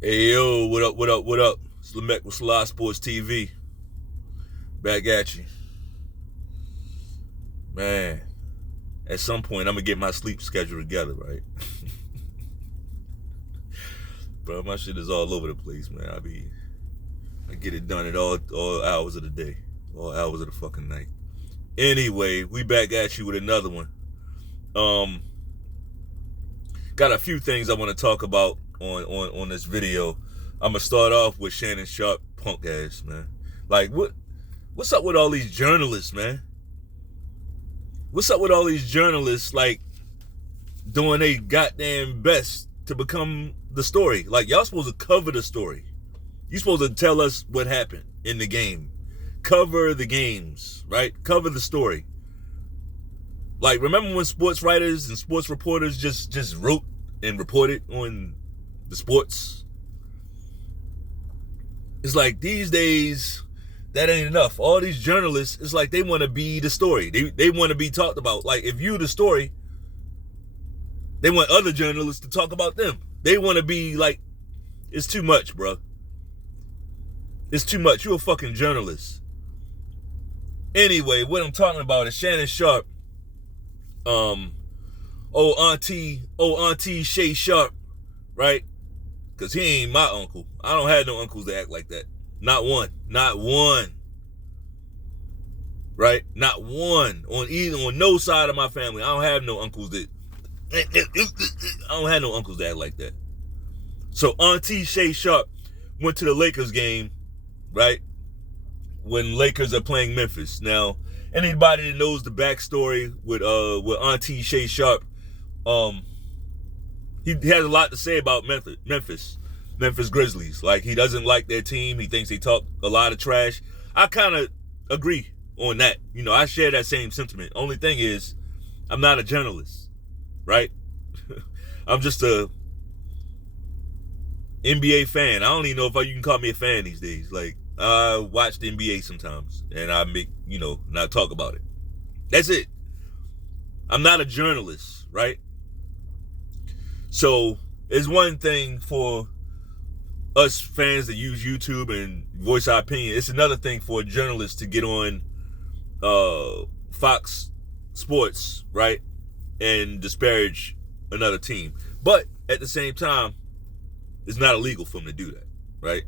Hey yo, what up, what up, what up? It's Lamech with Sly Sports TV. Back at you. Man, at some point I'm gonna get my sleep schedule together, right? Bro, my shit is all over the place, man. I get it done at all hours of the day. All hours of the fucking night. Anyway, we back at you with another one. Um got a few things I want to talk about on this video. I'm gonna start off with Shannon Sharpe punk ass, man. Like what's up with all these journalists, man? What's up with all these journalists like doing their goddamn best to become the story? Like, y'all supposed to cover the story. You supposed to tell us what happened in the game. Cover the games, right? Cover the story. Like, remember when sports writers and sports reporters just wrote and reported on the sports? It's like these days, that ain't enough. All these journalists, it's like they want to be the story. They want to be talked about. Like, if you the story, they want other journalists to talk about them. They want to be like, it's too much, bro. It's too much. You're a fucking journalist. Anyway, what I'm talking about is Shannon Sharpe. Auntie Shay Sharpe, right? Because he ain't my uncle. I don't have no uncles that act like that. Not one. Not one. Right? Not one. On no side of my family. I don't have no uncles that act like that. So Auntie Shay Sharpe went to the Lakers game, right? When Lakers are playing Memphis. Now, anybody that knows the backstory with Auntie Shay Sharpe, he has a lot to say about Memphis Grizzlies. Like, he doesn't like their team. He thinks they talk a lot of trash. I kind of agree on that. You know, I share that same sentiment. Only thing is, I'm not a journalist, right? I'm just a NBA fan. I don't even know if you can call me a fan these days. Like, I watch the NBA sometimes, and I make, and I talk about it. That's it. I'm not a journalist, right? So it's one thing for us fans that use YouTube and voice our opinion. It's another thing for a journalist to get on Fox Sports, right, and disparage another team. But at the same time, it's not illegal for him to do that, right?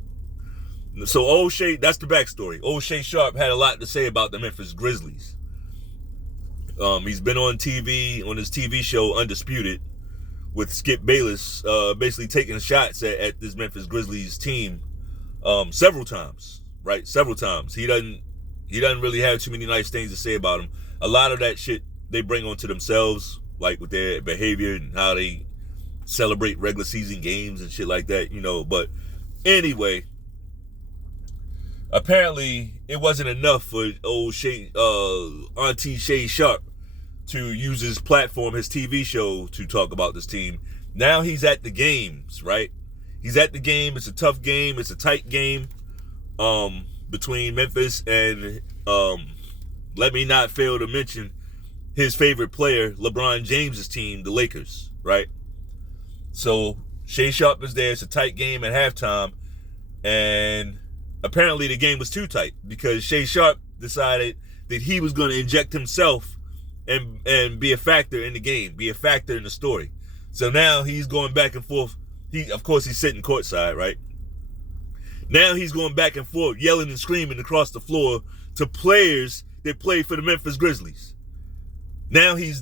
So old Shay, that's the backstory. Old Shay Sharpe had a lot to say about the Memphis Grizzlies. He's been on TV, on his TV show Undisputed, with Skip Bayless, basically taking shots at this Memphis Grizzlies team several times, right? Several times. He doesn't really have too many nice things to say about him. A lot of that shit they bring onto themselves, like with their behavior and how they celebrate regular season games and shit like that, But anyway, apparently it wasn't enough for old Auntie Shay Sharpe to use his platform, his TV show, to talk about this team. Now he's at the games, right? He's at the game. It's a tough game. It's a tight game between Memphis and, let me not fail to mention, his favorite player, LeBron James's team, the Lakers, right? So Shay Sharpe is there. It's a tight game at halftime. And apparently the game was too tight because Shay Sharpe decided that he was going to inject himself and be a factor in the game, be a factor in the story. So now he's going back and forth. Of course, he's sitting courtside, right? Now he's going back and forth, yelling and screaming across the floor to players that play for the Memphis Grizzlies. Now he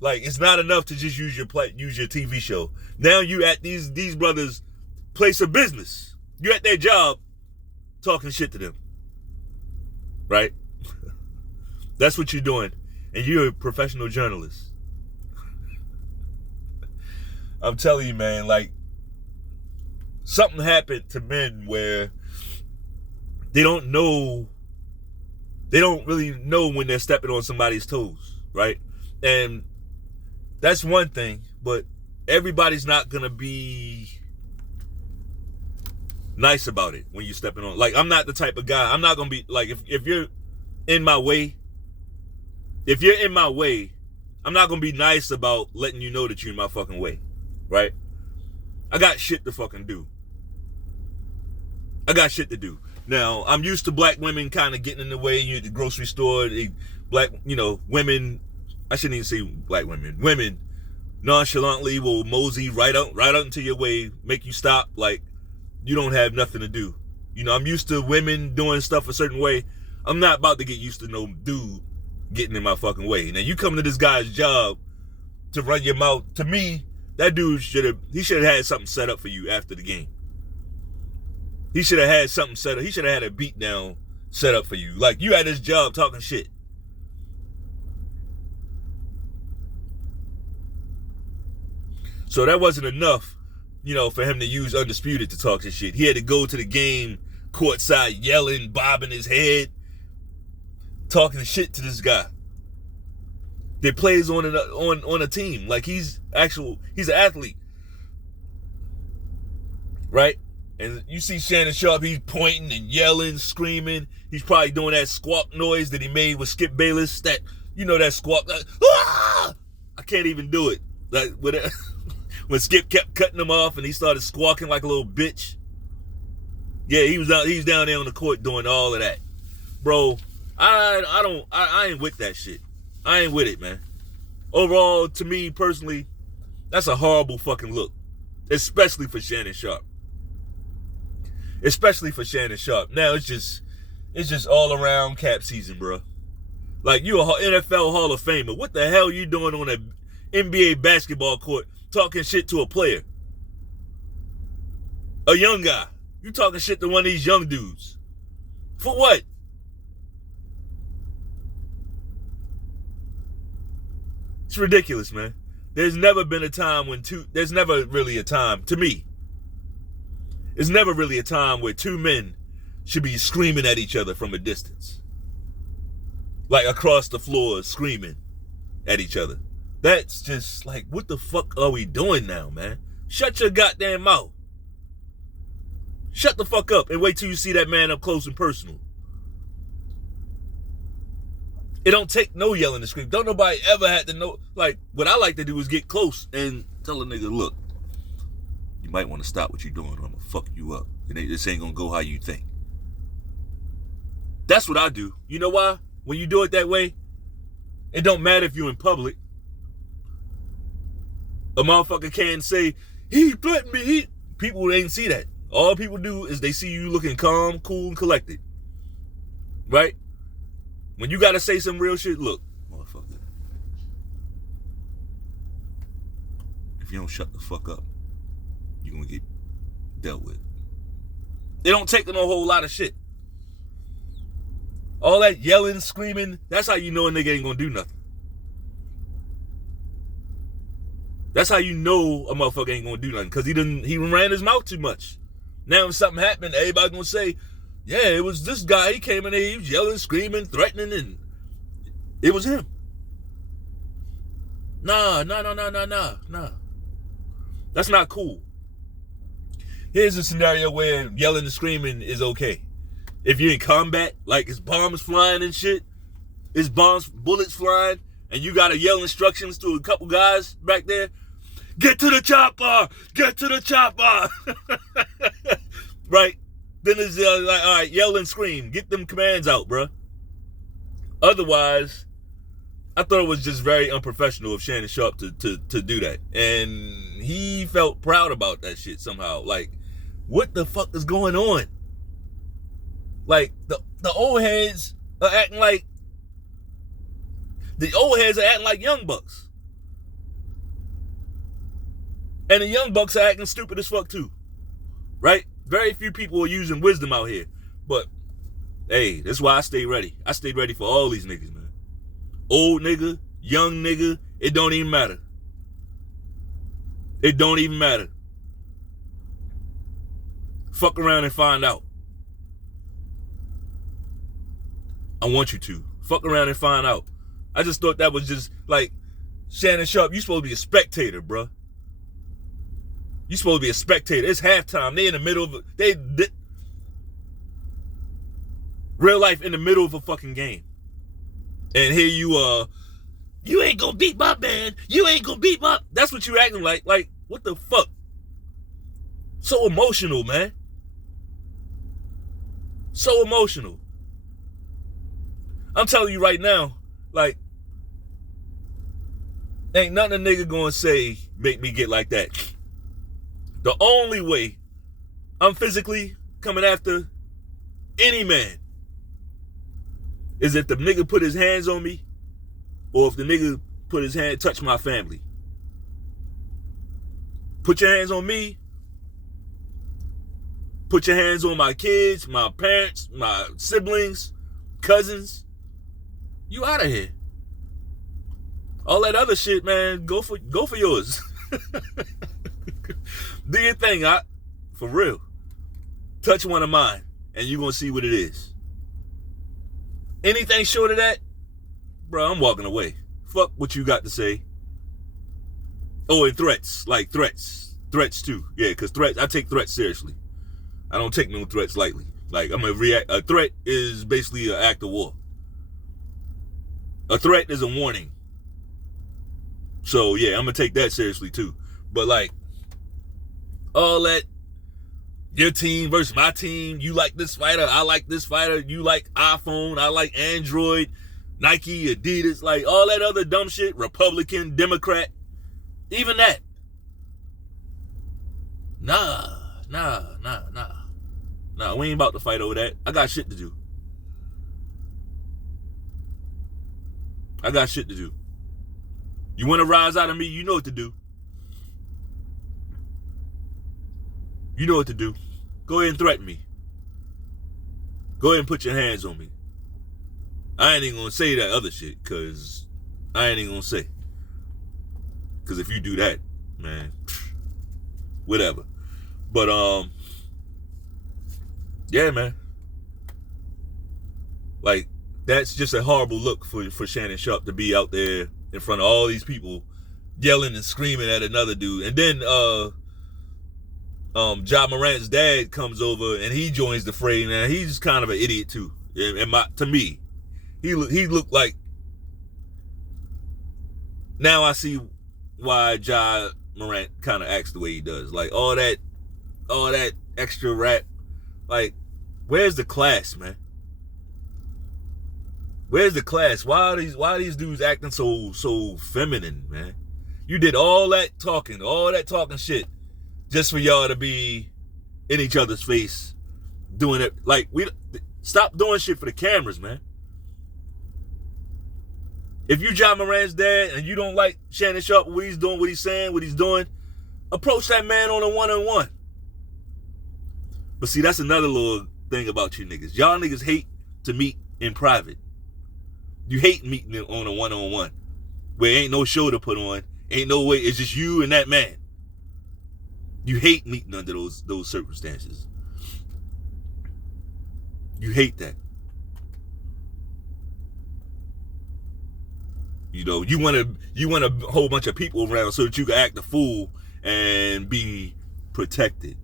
like, it's not enough to just use your TV show. Now you at these brothers' place of business. You at their job talking shit to them, right? That's what you're doing. And you're a professional journalist. I'm telling you, man, like, something happened to men where they don't really know when they're stepping on somebody's toes, right? And that's one thing, but everybody's not gonna be nice about it when you're stepping on. Like, I'm not the type of guy. I'm not gonna be like, if you're in my way, I'm not gonna be nice about letting you know that you're in my fucking way, right? I got shit to fucking do. I got shit to do. Now, I'm used to black women kind of getting in the way. You at the grocery store, black, women, I shouldn't even say black women. Women nonchalantly will mosey right out into your way, make you stop like you don't have nothing to do. I'm used to women doing stuff a certain way. I'm not about to get used to no dude getting in my fucking way. Now, you come to this guy's job to run your mouth. To me, that dude should have had something set up for you after the game. He should have had something set up. He should have had a beat down set up for you. Like, you had this job talking shit. So that wasn't enough, for him to use Undisputed to talk his shit. He had to go to the game courtside yelling, bobbing his head, talking shit to this guy that plays on a team. Like, he's an athlete. Right? And you see Shannon Sharpe, he's pointing and yelling, screaming. He's probably doing that squawk noise that he made with Skip Bayless. That squawk. Ah! I can't even do it. Like, when Skip kept cutting him off and he started squawking like a little bitch. Yeah, he was down there on the court doing all of that. Bro, I ain't with that shit. I ain't with it, man. Overall, to me personally, that's a horrible fucking look. Especially for Shannon Sharpe. Now it's just all around cap season, bro. Like, you a NFL Hall of Famer. What the hell are you doing on an NBA basketball court talking shit to a player? A young guy. You talking shit to one of these young dudes. For what? It's ridiculous, man. There's never really a time, to me, it's never really a time where two men should be screaming at each other from a distance. Like, across the floor, screaming at each other. That's just like, what the fuck are we doing now, man? Shut your goddamn mouth. Shut the fuck up and wait till you see that man up close and personal. It don't take no yelling and scream. Don't nobody ever had to know. Like, what I like to do is get close and tell a nigga, look, you might want to stop what you're doing or I'm going to fuck you up. And this ain't going to go how you think. That's what I do. You know why? When you do it that way, it don't matter if you're in public. A motherfucker can't say, he threatened me. People ain't see that. All people do is they see you looking calm, cool, and collected. Right? When you got to say some real shit, look, motherfucker. If you don't shut the fuck up, you're going to get dealt with. It don't take no whole lot of shit. All that yelling, screaming, that's how you know a nigga ain't going to do nothing. That's how you know a motherfucker ain't going to do nothing. Because he ran his mouth too much. Now if something happened, everybody going to say, yeah, it was this guy. He came in there, he was yelling, screaming, threatening, and it was him. Nah. That's not cool. Here's a scenario where yelling and screaming is okay. If you're in combat, like it's bombs flying and shit, bullets flying, and you gotta yell instructions to a couple guys back there, get to the chopper, right? Then it's like, all right, yell and scream, get them commands out, bro. Otherwise, I thought it was just very unprofessional of Shannon Sharpe to do that. And he felt proud about that shit somehow. Like, what the fuck is going on? Like, the old heads are acting like young bucks. And the young bucks are acting stupid as fuck too. Right? Very few people are using wisdom out here. But, hey, that's why I stay ready. I stay ready for all these niggas, man. Old nigga, young nigga, it don't even matter. It don't even matter. Fuck around and find out. I want you to. Fuck around and find out. I just thought that was just like, Shannon Sharpe, you supposed to be a spectator, bruh. You supposed to be a spectator. It's halftime. They in the middle of real life in the middle of a fucking game. And here you are, you ain't gonna beat my man. You ain't gonna beat my... That's what you acting like. Like, what the fuck? So emotional, man. So emotional. I'm telling you right now, like, ain't nothing a nigga gonna say make me get like that. The only way I'm physically coming after any man is if the nigga put his hands on me, or if the nigga put his hand, touch my family. Put your hands on me. Put your hands on my kids, my parents, my siblings, cousins. You out of here. All that other shit, man, go for yours. Do your thing, for real. Touch one of mine, and you're gonna see what it is. Anything short of that, bro, I'm walking away. Fuck what you got to say. Oh, and threats, like threats too. Yeah, because I take threats seriously. I don't take no threats lightly. Like, I'm gonna react. A threat is basically an act of war. A threat is a warning. So yeah, I'm gonna take that seriously too. But like, all that, your team versus my team, you like this fighter, I like this fighter, you like iPhone, I like Android, Nike, Adidas, like all that other dumb shit, Republican, Democrat, even that. Nah, we ain't about to fight over that. I got shit to do. You want to rise out of me, you know what to do. Go ahead and threaten me. Go ahead and put your hands on me. I ain't even gonna say that other shit, because I ain't even gonna say. Because if you do that, man, whatever. But, yeah, man. Like, that's just a horrible look for Shannon Sharpe to be out there in front of all these people yelling and screaming at another dude. And then Ja Morant's dad comes over and he joins the fray. Now he's kind of an idiot too. And to me, he looked like, now I see why Ja Morant kind of acts the way he does. Like all that extra rap. Like, where's the class, man? Where's the class? Why are these dudes acting so feminine, man? You did all that talking shit, just for y'all to be in each other's face, doing it. Like, stop doing shit for the cameras, man. If you Ja Morant's dad and you don't like Shannon Sharpe, what he's doing, what he's saying, what he's doing, approach that man on a one-on-one. But see, that's another little thing about you niggas. Y'all niggas hate to meet in private. You hate meeting on a one-on-one where ain't no show to put on, ain't no way, it's just you and that man. You hate meeting under those circumstances. You hate that. You know, you want a whole bunch of people around so that you can act a fool and be protected.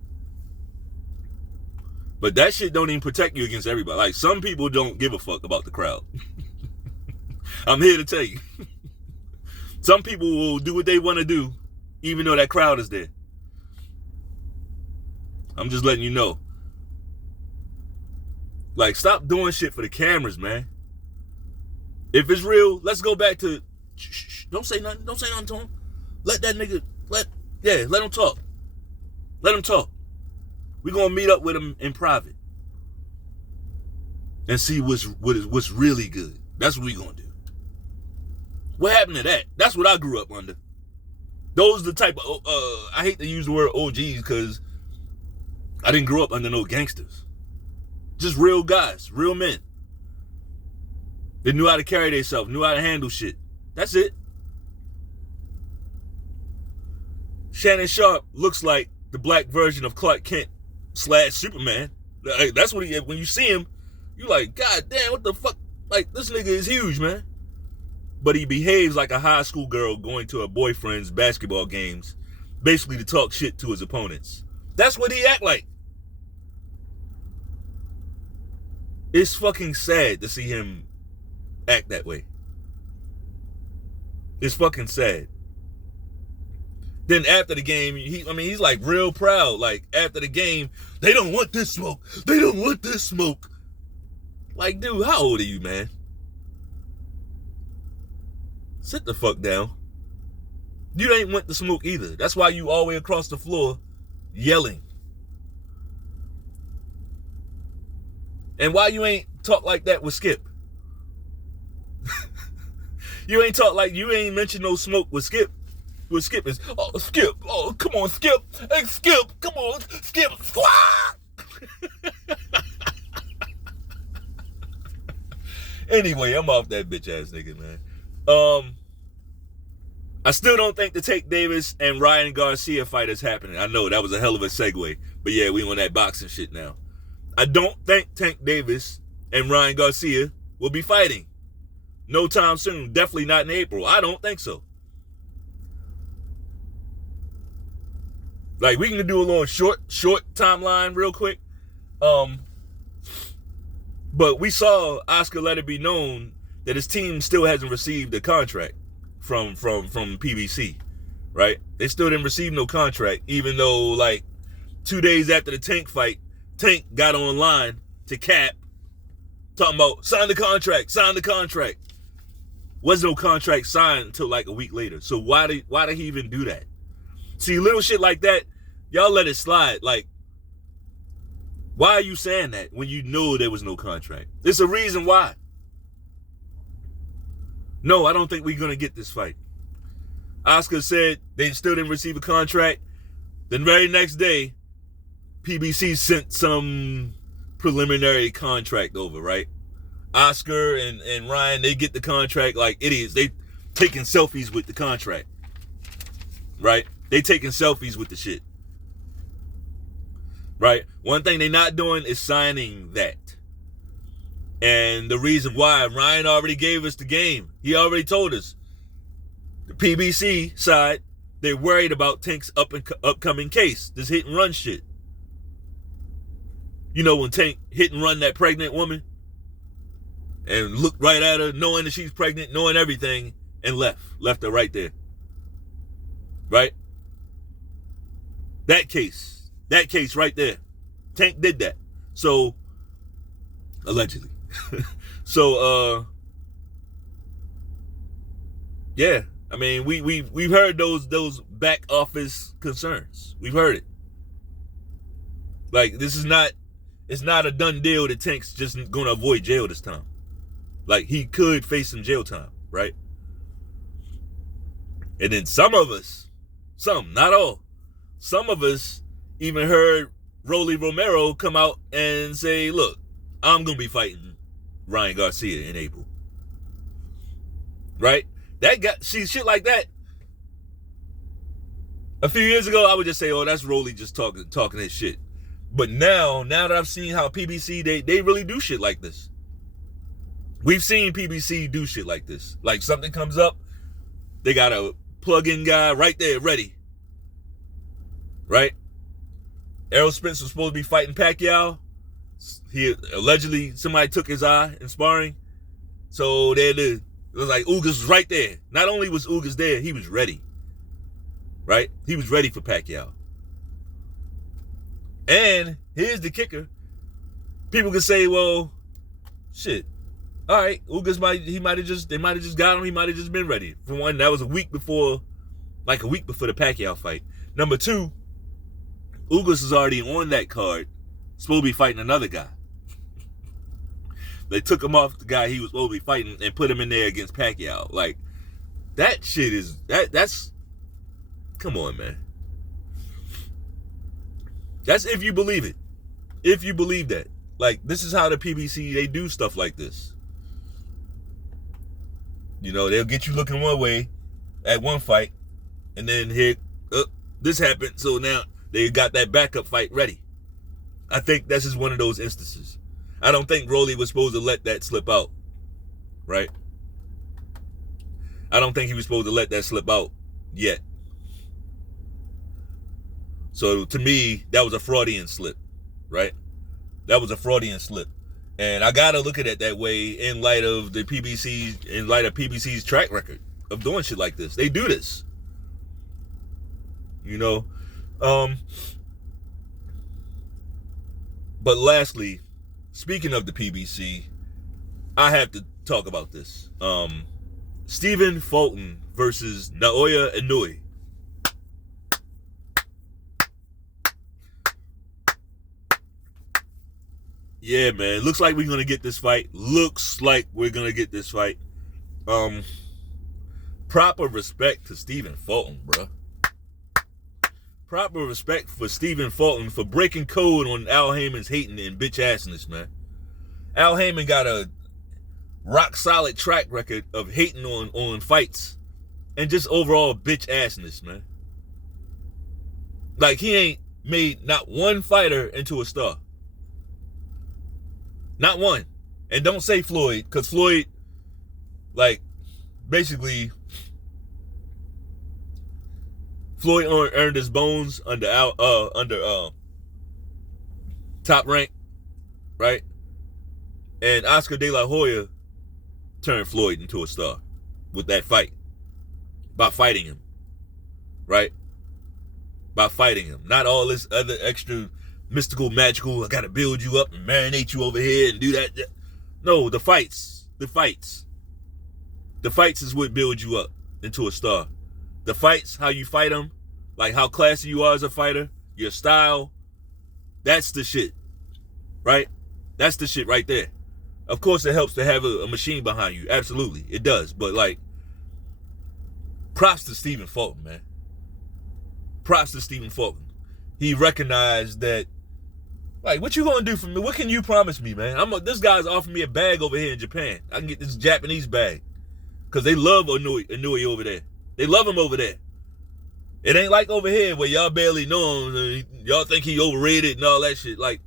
But that shit don't even protect you against everybody. Like, some people don't give a fuck about the crowd. I'm here to tell you. Some people will do what they want to do, even though that crowd is there. I'm just letting you know. Like, stop doing shit for the cameras, man. If it's real, let's go back to, don't say nothing. Don't say nothing to him. Let that nigga, let him talk. Let him talk. We're going to meet up with him in private and see what's really good. That's what we're going to do. What happened to that? That's what I grew up under. Those the type of, I hate to use the word OGs because I didn't grow up under no gangsters. Just real guys, real men. They knew how to carry themselves, knew how to handle shit. That's it. Shannon Sharpe looks like the black version of Clark Kent / Superman. That's what when you see him, you like, God damn, what the fuck? Like, this nigga is huge, man. But he behaves like a high school girl going to her boyfriend's basketball games, basically to talk shit to his opponents. That's what he act like. It's fucking sad to see him act that way. It's fucking sad. Then after the game, he's like real proud. Like, after the game, they don't want this smoke. They don't want this smoke. Like, dude, how old are you, man? Sit the fuck down. You ain't went to smoke either. That's why you all the way across the floor yelling. And why you ain't talk like that with Skip? You ain't talk like, you ain't mention no smoke with Skip. With Skip is, oh, Skip, oh, come on, Skip. Hey, Skip, come on, Skip, squad. Anyway, I'm off that bitch ass nigga, man. I still don't think the Tank Davis and Ryan Garcia fight is happening. I know that was a hell of a segue, but yeah, we on that boxing shit now. I don't think Tank Davis and Ryan Garcia will be fighting no time soon. Definitely not in April. I don't think so. Like, we can do a little short timeline real quick. But we saw Oscar let it be known that his team still hasn't received a contract from PBC, right? They still didn't receive no contract, even though, like, 2 days after the Tank fight, Tank got online to Cap, talking about, sign the contract. Was no contract signed until like a week later. So why did he even do that? See, little shit like that, y'all let it slide. Like, why are you saying that when you know there was no contract? There's a reason why. No, I don't think we're going to get this fight. Oscar said they still didn't receive a contract. Then very next day, PBC sent some preliminary contract over, right? Oscar and Ryan, they get the contract like idiots. They taking selfies with the contract, right? They taking selfies with the shit, right? One thing they not doing is signing that. And the reason why, Ryan already gave us the game. He already told us. The PBC side, they're worried about Tank's upcoming case, this hit and run shit. You know, when Tank hit and run that pregnant woman and looked right at her, knowing that she's pregnant, knowing everything, and left her right there. Right? That case right there. Tank did that. So, allegedly. So, yeah. I mean, we've heard those back office concerns. We've heard it. Like, it's not a done deal that Tank's just going to avoid jail this time. Like, he could face some jail time, right? And then some of us, not all, some of us even heard Rolly Romero come out and say, look, I'm going to be fighting Ryan Garcia in April. Right? Shit like that. A few years ago, I would just say, oh, that's Rolly just talking his shit. But now that I've seen how PBC, they really do shit like this. We've seen PBC do shit like this. Like, something comes up, they got a plug-in guy right there, ready. Right? Errol Spence was supposed to be fighting Pacquiao. He allegedly, somebody took his eye in sparring. So it was like Ugas was right there. Not only was Ugas there, he was ready. Right? He was ready for Pacquiao. And here's the kicker. People can say, well, shit. All right, Ugas they might have just got him. He might have just been ready. For one, that was a week before the Pacquiao fight. Number two, Ugas is already on that card, supposed to be fighting another guy. They took him off the guy he was supposed to be fighting and put him in there against Pacquiao. Like, that shit is, that's, come on, man. That's if you believe it. If you believe that. Like, this is how the PBC, they do stuff like this. You know, they'll get you looking one way at one fight, and then here, this happened, so now they got that backup fight ready. I think this is one of those instances. I don't think Rolly was supposed to let that slip out, right? I don't think he was supposed to let that slip out yet. So to me, that was a Freudian slip, right? That was a Freudian slip. And I gotta look at it that way in light of PBC's track record of doing shit like this. They do this. You know? But lastly, speaking of the PBC, I have to talk about this. Stephen Fulton versus Naoya Inoue. Yeah, man. Looks like we're gonna get this fight. Proper respect to Stephen Fulton, bro. Proper respect for Stephen Fulton for breaking code on Al Heyman's hating and bitch assness, man. Al Heyman got a rock solid track record of hating on fights and just overall bitch assness, man. Like, he ain't made not one fighter into a star. Not one. And don't say Floyd, because Floyd, like, basically, Floyd earned his bones under Top Rank, right? And Oscar De La Hoya turned Floyd into a star with that fight. By fighting him, right? By fighting him. Not all this other extra mystical, magical, I gotta build you up and marinate you over here and do that. No, the fights. The fights is what builds you up into a star. The fights, how you fight them, like how classy you are as a fighter, your style, that's the shit, right? That's the shit right there. Of course, it helps to have a machine behind you. Absolutely, it does. But, like, props to Stephen Fulton, man. Props to Stephen Fulton. He recognized that, like, what you gonna do for me? What can you promise me, man? This guy's offering me a bag over here in Japan. I can get this Japanese bag. Because they love Inoue over there. They love him over there. It ain't like over here where y'all barely know him. Y'all think he overrated and all that shit. Like,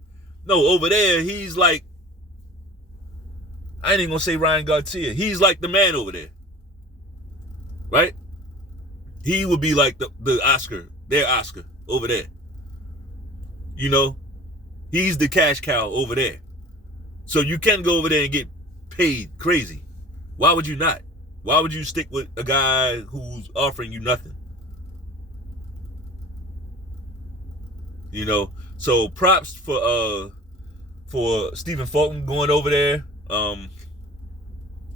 no, over there, he's like, I ain't even gonna say Ryan Garcia. He's like the man over there. Right? He would be like the Oscar, their Oscar over there. You know? He's the cash cow over there. So you can go over there and get paid crazy. Why would you not? Why would you stick with a guy who's offering you nothing? You know? So props for Stephen Fulton going over there,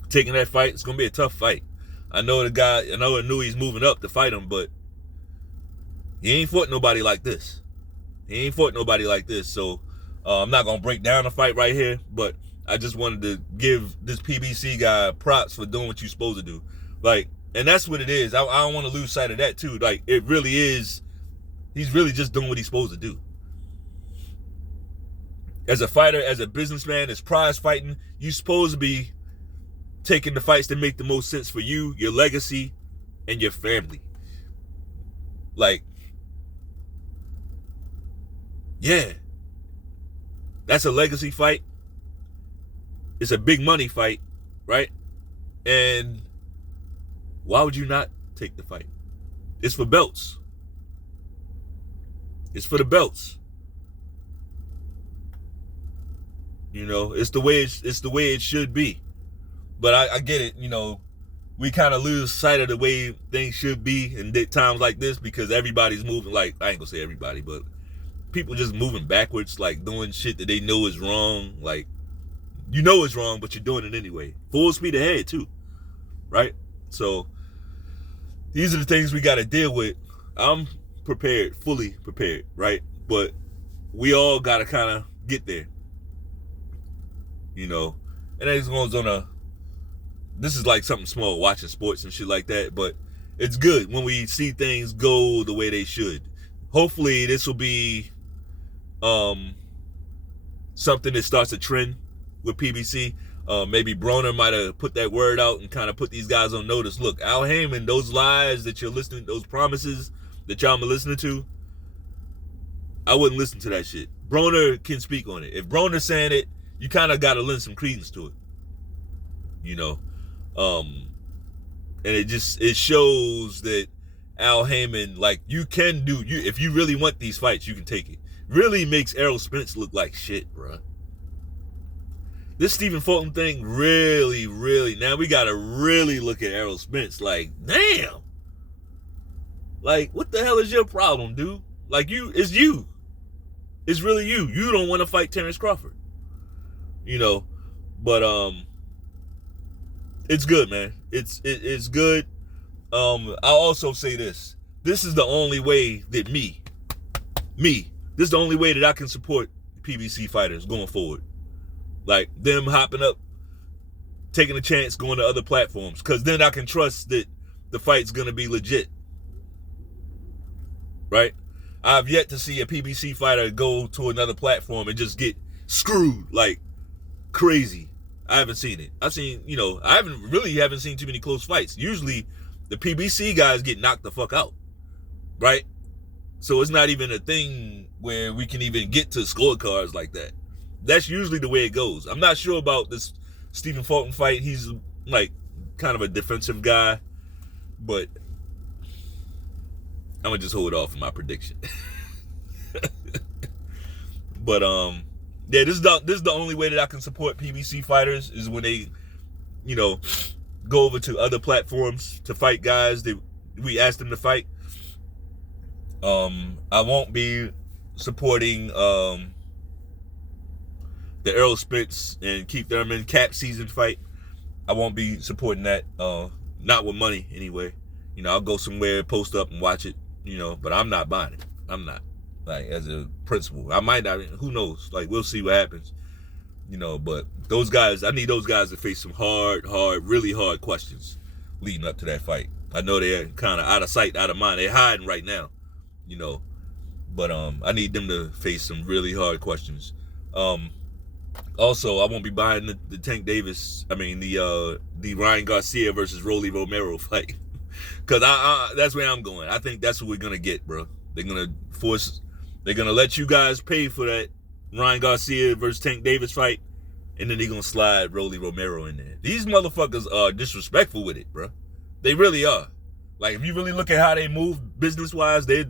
taking that fight. It's gonna be a tough fight. I know Inoue's moving up to fight him, but he ain't fought nobody like this. So I'm not gonna break down the fight right here, but I just wanted to give this PBC guy props for doing what you're supposed to do. Like, and that's what it is. I don't want to lose sight of that too. Like, it really is. He's really just doing what he's supposed to do. As a fighter, as a businessman, as prize fighting, you're supposed to be taking the fights that make the most sense for you, your legacy, and your family. Like, yeah, that's a legacy fight. It's a big money fight, right? And why would you not take the fight? It's for belts. It's for the belts. You know, it's the way it should be. But I get it, you know, we kind of lose sight of the way things should be in times like this because everybody's moving, like, I ain't gonna say everybody, but people just moving backwards, like doing shit that they know is wrong. Like, you know it's wrong, but you're doing it anyway. Full speed ahead too, right? So these are the things we got to deal with. I'm prepared, fully prepared, right? But we all got to kind of get there, you know. And that goes on this is like something small, watching sports and shit like that, but it's good when we see things go the way they should. Hopefully this will be something that starts a trend with PBC. Maybe Broner might have put that word out and kind of put these guys on notice. Look, Al Heyman, those lies that you're listening, those promises that y'all been listening to, I wouldn't listen to that shit. Broner can speak on it. If Broner's saying it, you kind of got to lend some credence to it. You know? And it shows that Al Heyman, like, if you really want these fights, you can take it. Really makes Errol Spence look like shit, bro. This Stephen Fulton thing really, now we got to really look at Errol Spence like, damn. Like, what the hell is your problem, dude? Like, it's you. It's really you. You don't want to fight Terrence Crawford. You know, but It's good, man. It's good. I'll also say this. This is the only way that this is the only way that I can support PBC fighters going forward. Like them hopping up, taking a chance, going to other platforms, because then I can trust that the fight's gonna be legit. Right? I've yet to see a PBC fighter go to another platform and just get screwed like crazy. I haven't seen it. I've seen, I haven't seen too many close fights. Usually the PBC guys get knocked the fuck out. Right? So it's not even a thing where we can even get to scorecards like that. That's usually the way it goes. I'm not sure about this Stephen Fulton fight. He's like kind of a defensive guy, but I'm gonna just hold off on my prediction. But yeah, this is the only way that I can support PBC fighters is when they, go over to other platforms to fight guys that we asked them to fight. I won't be supporting the Errol Spence and Keith Thurman cap season fight. I won't be supporting that. Not with money anyway. I'll go somewhere, post up and watch it. But I'm not buying it. I'm not. Like, as a principle, I might not. Who knows? Like, we'll see what happens. But those guys, I need those guys to face some hard, really hard questions leading up to that fight. I know they're kind of out of sight, out of mind. They're hiding right now. But I need them to face some really hard questions. Also, I won't be buying the Tank Davis. The Ryan Garcia versus Rolly Romero fight, because that's where I'm going. I think that's what we're gonna get, bro. They're gonna let you guys pay for that Ryan Garcia versus Tank Davis fight, and then they're gonna slide Rolly Romero in there. These motherfuckers are disrespectful with it, bro. They really are. Like, if you really look at how they move business-wise, they're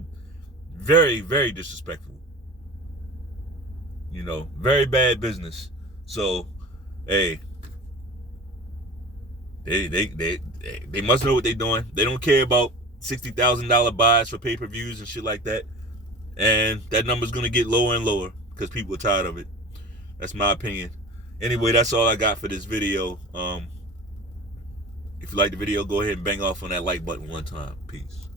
very, very disrespectful. Very bad business. So, hey, they must know what they're doing. They don't care about $60,000 buys for pay-per-views and shit like that. And that number's gonna get lower and lower because people are tired of it. That's my opinion. Anyway, that's all I got for this video. If you like the video, go ahead and bang off on that like button one time. Peace.